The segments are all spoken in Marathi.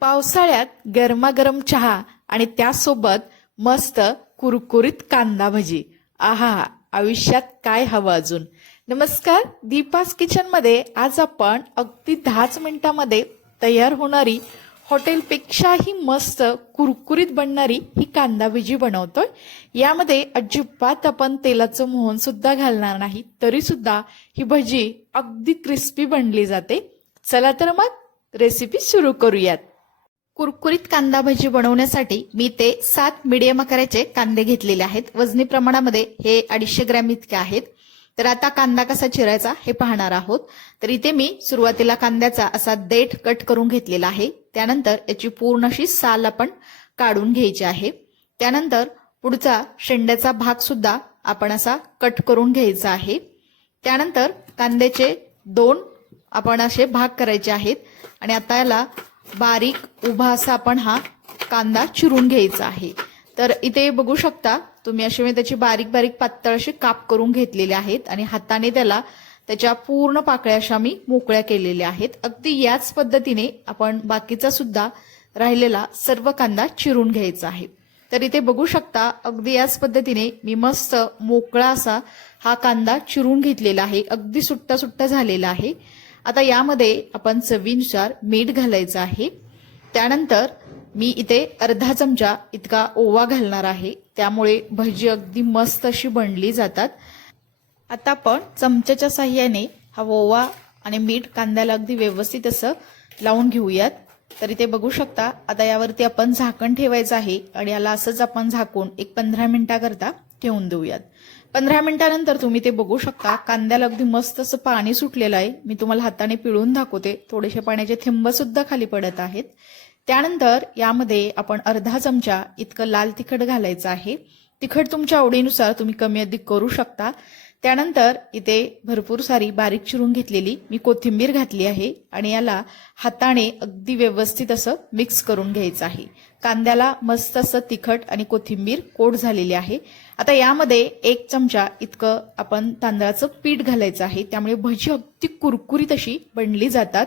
पावसाळ्यात गरमागरम चहा आणि त्यासोबत मस्त कुरकुरीत कांदा भजी. आहा आयुष्यात काय हवं अजून? नमस्कार दीपास किचनमध्ये आज आपण अगदी दहाच मिनिटामध्ये तयार होणारी हॉटेलपेक्षाही मस्त कुरकुरीत बनणारी ही कांदा भजी बनवतोय. यामध्ये अजिबात आपण तेलाचं मोहन सुद्धा घालणार नाही तरी सुद्धा ही भजी अगदी क्रिस्पी बनली जाते. चला तर मग रेसिपी सुरू करूयात. कुरकुरीत कांदा भजी बनवण्यासाठी मी ते सात मिडियम आकाराचे कांदे घेतलेले आहेत. वजनी प्रमाणामध्ये हे अडीचशे ग्रॅम इतके आहेत. तर आता कांदा कसा चिरायचा हे पाहणार आहोत. तर इथे मी सुरुवातीला कांद्याचा असा देठ कट करून घेतलेला आहे. त्यानंतर याची पूर्ण अशी साल आपण काढून घ्यायची आहे. त्यानंतर पुढचा शेंड्याचा भाग सुद्धा आपण असा कट करून घ्यायचा आहे. त्यानंतर कांद्याचे दोन आपण असे भाग करायचे आहेत. आणि आता याला बारीक उभा असा आपण हा कांदा चिरून घ्यायचा आहे. तर इथे बघू शकता तुम्ही असे मी त्याची बारीक बारीक पातळ असे काप करून घेतलेले आहेत आणि हाताने त्याला त्याच्या पूर्ण पाकळ्या अशा मी मोकळ्या केलेल्या आहेत. अगदी याच पद्धतीने आपण बाकीचा सुद्धा राहिलेला सर्व कांदा चिरून घ्यायचा आहे. तर इथे बघू शकता अगदी याच पद्धतीने मी मस्त मोकळा असा हा कांदा चिरून घेतलेला आहे. अगदी सुट्टा सुट्टा झालेला आहे. आता यामध्ये आपण चवीनुसार मीठ घालायचं आहे. त्यानंतर मी इथे अर्धा चमचा इतका ओवा घालणार आहे. त्यामुळे भजी अगदी मस्त अशी बनली जातात. आता आपण चमच्याच्या साह्याने हा ओवा आणि मीठ कांद्याला अगदी व्यवस्थित असं लावून घेऊयात. तर इथे बघू शकता आता यावरती आपण झाकण ठेवायचं आहे आणि याला असंच आपण झाकून एक पंधरा मिनिटाकरता ठेवून देऊयात. पंधरा मिनिटानंतर तुम्ही ते बघू शकता. कांद्याला अगदी मस्त असं पाणी सुटलेलं आहे. मी तुम्हाला हाताने पिळून दाखवते. थोडेसे पाण्याचे थेंब सुद्धा खाली पडत आहेत. त्यानंतर यामध्ये आपण अर्धा चमचा इतकं लाल तिखट घालायचं आहे. तिखट तुमच्या आवडीनुसार तुम्ही कमी अधिक करू शकता. त्यानंतर इथे भरपूर सारी बारीक चिरून घेतलेली मी कोथिंबीर घातली आहे आणि याला हाताने अगदी व्यवस्थित असं मिक्स करून घ्यायचं आहे. कांद्याला मस्त असं तिखट आणि कोथिंबीर कोट झालेली आहे. आता यामध्ये एक चमचा इतकं आपण तांदळाचं पीठ घालायचं आहे. त्यामुळे भजी अगदी कुरकुरीत अशी बनली जातात.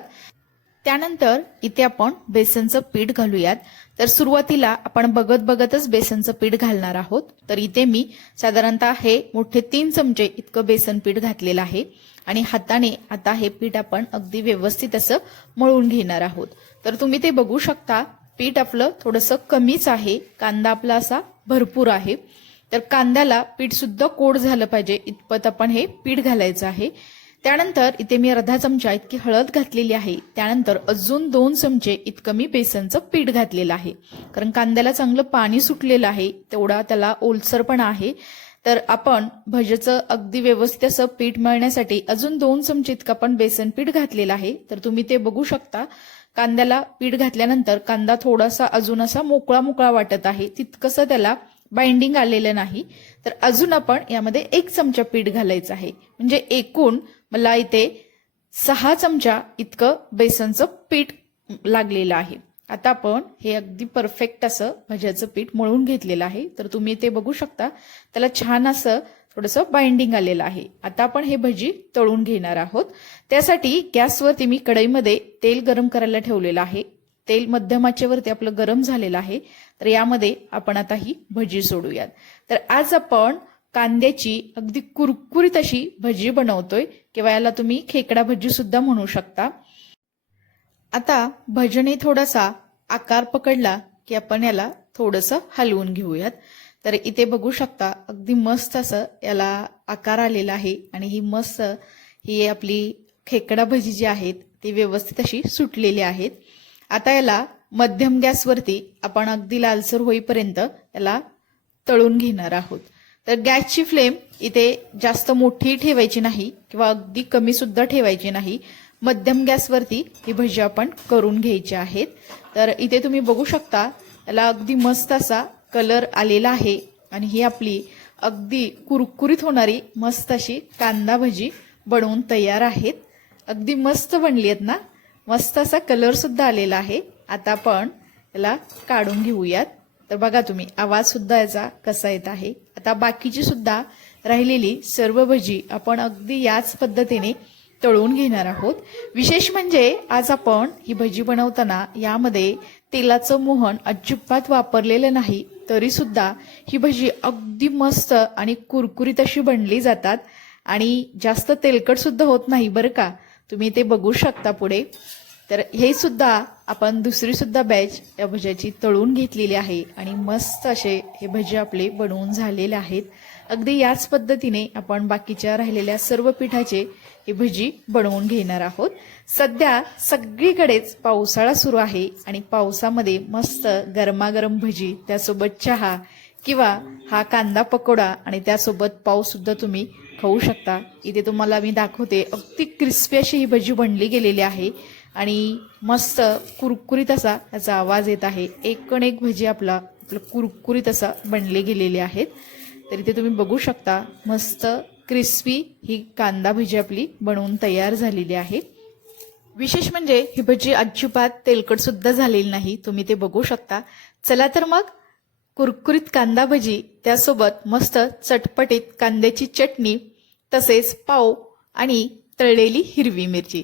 त्यानंतर इथे आपण बेसनचं पीठ घालूयात. तर सुरुवातीला आपण बघत बघतच बेसनचं पीठ घालणार आहोत. तर इथे मी साधारणतः हे मोठे तीन चमचे इतकं बेसन पीठ घातलेलं आहे. आणि हाताने आता हे पीठ आपण अगदी व्यवस्थित असं मळून घेणार आहोत. तर तुम्ही ते बघू शकता पीठ आपलं थोडंसं कमीच आहे. कांदा आपला असा भरपूर आहे. तर कांद्याला पीठ सुद्धा कोड झालं पाहिजे. इतपत आपण हे पीठ घालायचं आहे. त्यानंतर इथे मी अर्धा चमचा इतकी हळद घातलेली आहे. त्यानंतर अजून दोन चमचे इतकं मी बेसनचं पीठ घातलेलं आहे. कारण कांद्याला चांगलं पाणी सुटलेलं आहे तेवढा त्याला ओलसर पण आहे. तर आपण भजेचं अगदी व्यवस्थित असं पीठ मळण्यासाठी अजून दोन चमचे इतकं आपण बेसन पीठ घातलेलं आहे. तर तुम्ही ते बघू शकता. कांद्याला पीठ घातल्यानंतर कांदा थोडासा अजून असा मोकळा मोकळा वाटत आहे. तितकंसं त्याला बाइंडिंग आलेलं नाही. तर अजून आपण यामध्ये एक चमचा पीठ घालायचं आहे. म्हणजे एकूण मला इथे सहा चमचा इतकं बेसनचं पीठ लागलेलं आहे. आता आपण हे अगदी परफेक्ट असं भज्याचं पीठ मळून घेतलेलं आहे. तर तुम्ही ते बघू शकता. त्याला छान असं थोडंसं बाइंडिंग आलेलं आहे. आता आपण हे भजी तळून घेणार आहोत. त्यासाठी गॅसवरती मी कढईमध्ये तेल गरम करायला ठेवलेलं आहे. तेल मध्यमाचेवरती आपलं गरम झालेलं आहे. तर यामध्ये आपण आता ही भजी सोडूयात. तर आज आपण कांद्याची अगदी कुरकुरीत अशी भजी बनवतोय. किंवा याला तुम्ही खेकडा भजी सुद्धा म्हणू शकता. आता भजने थोडासा आकार पकडला की आपण याला थोडंसं हलवून घेऊयात. तर इथे बघू शकता अगदी मस्त असं याला आकार आलेला आहे. आणि ही मस्त ही आपली खेकडा भजी जी आहेत ती व्यवस्थित अशी सुटलेली आहेत. आता याला मध्यम गॅसवरती आपण अगदी लालसर होईपर्यंत याला तळून घेणार आहोत. तर गॅसची फ्लेम इथे जास्त मोठी ठेवायची नाही किंवा अगदी कमी सुद्धा ठेवायची नाही. मध्यम गॅसवरती ही भजी आपण करून घ्यायची आहेत. तर इथे तुम्ही बघू शकता याला अगदी मस्त असा कलर आलेला आहे आणि ही आपली अगदी कुरकुरीत होणारी मस्त अशी कांदा भजी बनवून तयार आहेत. अगदी मस्त बनली आहेत ना? मस्त असा कलर सुद्धा आलेला आहे. आता आपण याला काढून घेऊयात. तर बघा तुम्ही आवाज सुद्धा याचा कसा येत आहे. आता बाकीची सुद्धा राहिलेली सर्व भजी आपण अगदी याच पद्धतीने तळून घेणार आहोत. विशेष म्हणजे आज आपण ही भजी बनवताना यामध्ये तेलाचं मोहन अजिबात वापरलेलं नाही तरी सुद्धा ही भजी अगदी मस्त आणि कुरकुरीत अशी बनली जातात. आणि जास्त तेलकट सुद्धा होत नाही बरं का? तुम्ही ते बघू शकता पुढे. तर हे सुद्धा आपण दुसरी सुद्धा बॅच या भज्याची तळून घेतलेली आहे आणि मस्त असे हे भजे आपले बनवून झालेले आहेत. अगदी याच पद्धतीने आपण बाकीच्या राहिलेल्या सर्व पिठाचे ही भजी बनवून घेणार आहोत. सध्या सगळीकडेच पावसाळा सुरू आहे आणि पावसामध्ये मस्त गरमागरम भजी त्यासोबत चहा किंवा हा कांदा पकोडा आणि त्यासोबत पावसुद्धा तुम्ही खाऊ शकता. इथे तुम्हाला मी दाखवते अगदी क्रिस्पी अशी ही भजी बनली गेलेली आहे. आणि मस्त कुरकुरीत असा याचा आवाज येत आहे. एकण एक भजी आपला आपलं कुरकुरीत असा बनले गेलेले आहेत. तर इथे तुम्ही बघू शकता मस्त क्रिस्पी ही कांदा भजी आपली बनवून तयार झालेली आहे. विशेष म्हणजे ही भजी अजिबात तेलकट सुद्धा झालेली नाही. तुम्ही ते बघू शकता. चला तर मग कुरकुरीत कांदा भजी त्यासोबत मस्त चटपटीत कांद्याची चटणी तसेच पाव आणि तळलेली हिरवी मिरची.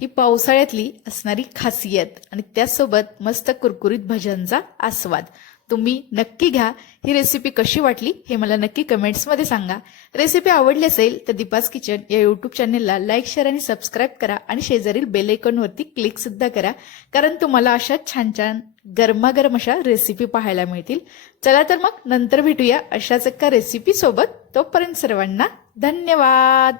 ही पावसाळ्यातली असणारी खासियत आणि त्यासोबत मस्त कुरकुरीत भज्यांचा आस्वाद. तुम्ही नक्की घ्या. ही रेसिपी कशी वाटली हे मला नक्की कमेंट्समध्ये सांगा. रेसिपी आवडली असेल तर दीपास किचन या यूट्यूब चॅनेलला लाईक शेअर आणि सबस्क्राईब करा आणि शेजारील बेल आयकॉनवरती क्लिक सुद्धा करा. कारण तुम्हाला अशा छान छान गरमागरम अशा रेसिपी पाहायला मिळतील. चला तर मग नंतर भेटूया अशाच एका रेसिपी सोबत. तोपर्यंत सर्वांना धन्यवाद!